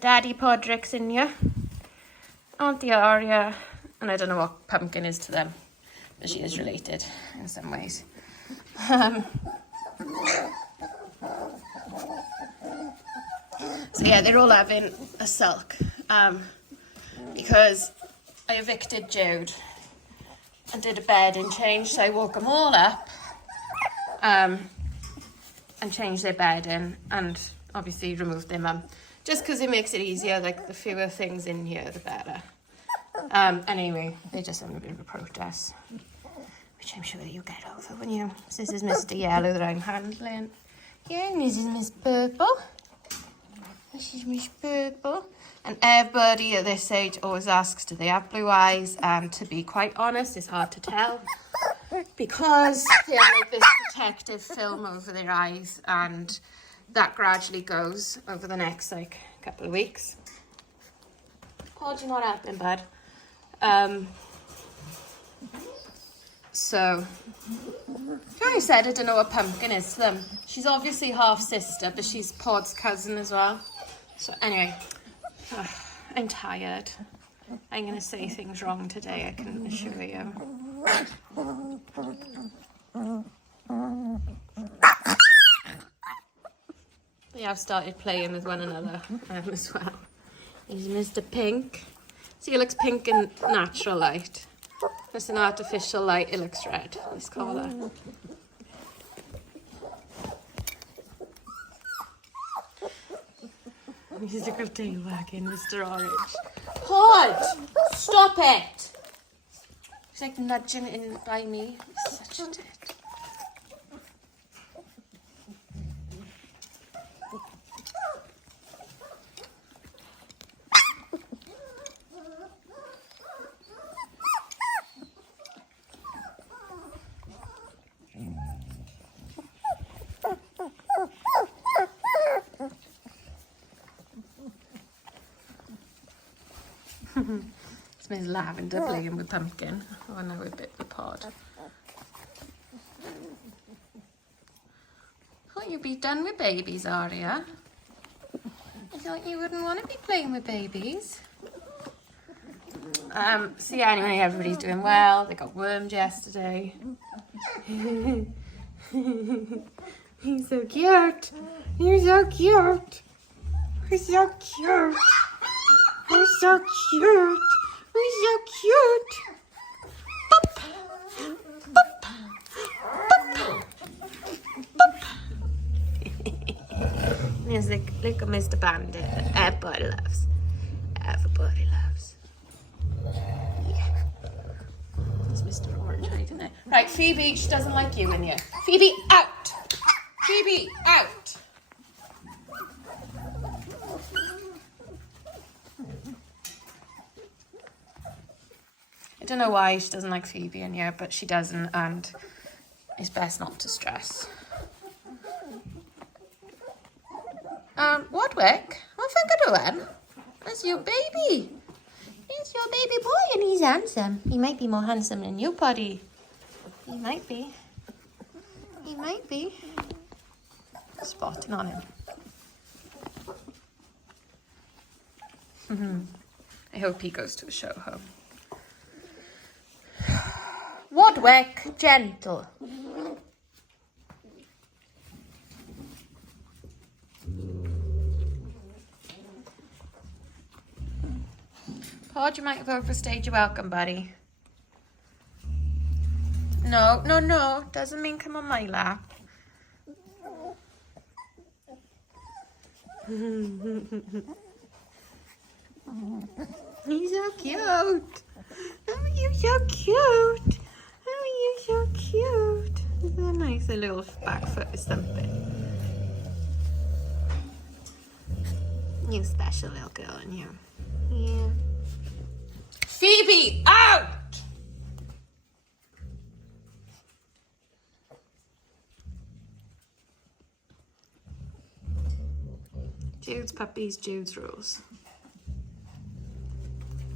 Daddy Podrick's in you. Auntie Aria. And I don't know what pumpkin is to them, but she is related in some ways. So yeah, they're all having a sulk because I evicted Jude and did a bed and change, so I woke them all up and changed their bedding and obviously removed their mum, just because it makes it easier. Like, the fewer things in here, the better. Anyway, they're just having a bit of a protest, which I'm sure you get over when you... This is Mr. Yellow that I'm handling. Yeah, and this is Miss Purple. This is Miss Purple. And everybody at this age always asks, do they have blue eyes? And to be quite honest, it's hard to tell, because they have like this protective film over their eyes, and that gradually goes over the next like couple of weeks. Paul, you're not helping, bud. So, like I said, I don't know what pumpkin is to them. She's obviously half sister, but she's Pod's cousin as well. So anyway, I'm tired. I'm going to say things wrong today, I can assure you. They have started playing with one another as well. He's Mr. Pink. See, he looks pink in natural light. It's an artificial light, it looks red, this colour. He's a good tail wagging, Mr. Orange. Pod! Stop it! He's like nudging in by me. He's such a tit. Smells lavender playing with pumpkin. Oh, now we're a bit of Pod. Thought you'd be done with babies, Aria. I thought you wouldn't want to be playing with babies. So yeah, anyway, everybody's doing well. They got wormed yesterday. He's so cute. You're so cute. You're so cute. You're so cute. You're so cute. Pop. Pop. Pop. Pop. There's like little Mr. Bandit that everybody loves. Everybody loves. Yeah. There's Mr. Orange hiding there. Right, Phoebe, she doesn't like you in here. Phoebe, out. Phoebe, out. I don't know why she doesn't like Phoebe in here, but she doesn't, and it's best not to stress. Wardwick, what think you doing? That's your baby. It's your baby boy, and he's handsome. He might be more handsome than you, Poddy. He might be. He might be. Spotting on him. I hope he goes to a show home. Wardwick, gentle. Pod, you might have overstayed your welcome, buddy. No, no, no. Doesn't mean come on my lap. He's so cute. Oh, you're so cute. Oh, you're so cute. Isn't that nice? A little back foot is thumping. You special little girl in here. Yeah. Phoebe, out! Jude's puppies, Jude's rules.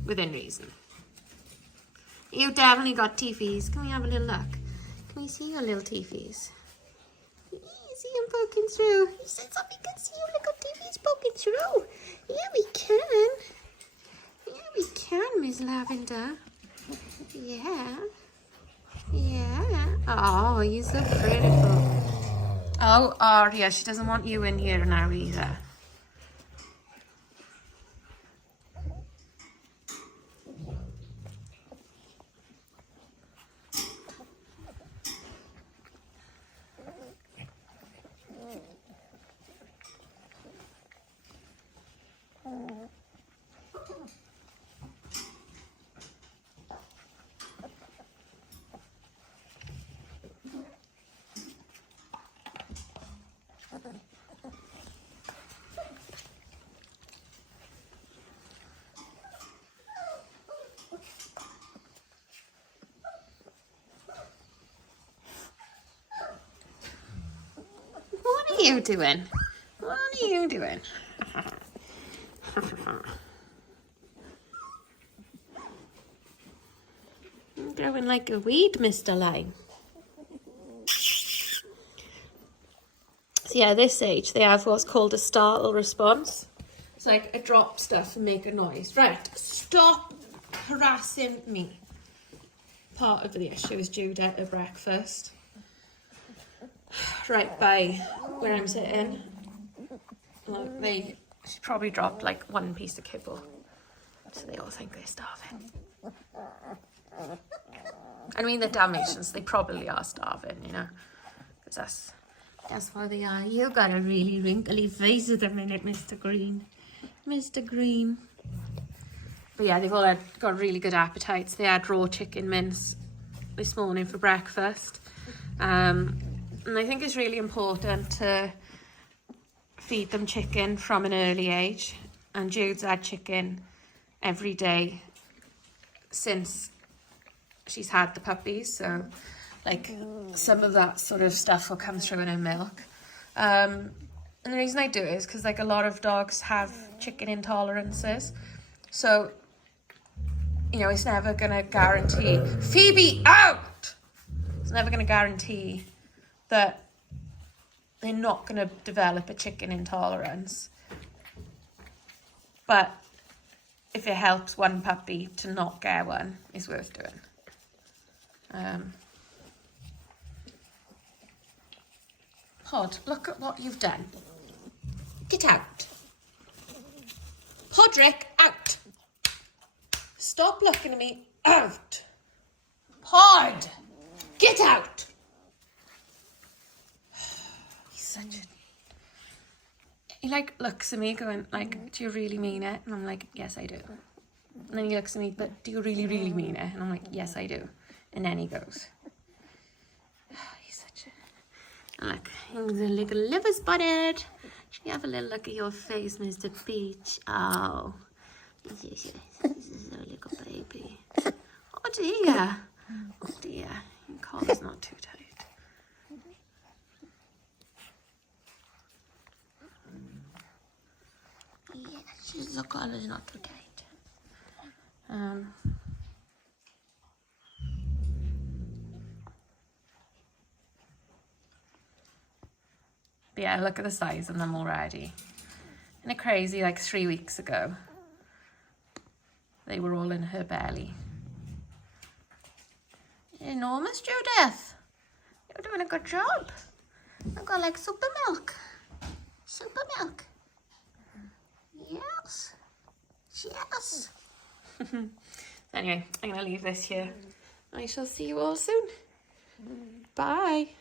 Within reason. You definitely got teethies. Can we have a little look? Can we see your little teethies? See him poking through. He said we can see you. Look up, TV's poking through. Yeah, we can. Yeah, we can, Miss Lavender. Yeah. Yeah. Oh, you're so beautiful. Oh, Aria, she doesn't want you in here now either. What are you doing? What are you doing? You're growing like a weed, Mr. Lime. So yeah, this age they have what's called a startle response. It's like I drop stuff and make a noise. Right, stop harassing me. Part of the issue is Jude at her breakfast. Right by where I'm sitting. Look, she probably dropped like one piece of kibble. So they all think they're starving. I mean, the Dalmatians, they probably are starving, you know. Because that's why they are. You got a really wrinkly face at the minute, Mr. Green. Mr. Green. But yeah, they've all got really good appetites. They had raw chicken mince this morning for breakfast. And I think it's really important to feed them chicken from an early age. And Jude's had chicken every day since she's had the puppies. So, like, some of that sort of stuff will come through in her milk. And the reason I do it is because, like, a lot of dogs have chicken intolerances. So, you know, it's never going to guarantee... Phoebe, out! It's never going to guarantee that they're not going to develop a chicken intolerance. But if it helps one puppy to not get one, it's worth doing. Pod, look at what you've done. Get out. Podrick, out. Stop looking at me. Out. Pod, get out. He's such a... He like looks at me going like, do you really mean it? And I'm like, yes, I do. And then he looks at me, but do you really, really mean it? And I'm like, yes, I do. And then he goes. He's such a... And look, he's a little liver spotted. Should you have a little look at your face, Mr. Peach? Oh. This is a little baby. Oh dear. Oh dear. Your collar's not too tight. Yes, the collar's not too tight. But yeah, look at the size of them already. Isn't it crazy? Like 3 weeks ago, they were all in her belly. Enormous, Judith. You're doing a good job. I've got like super milk. Super milk. Yes. Yes. Anyway, I'm going to leave this here. I shall see you all soon. Bye.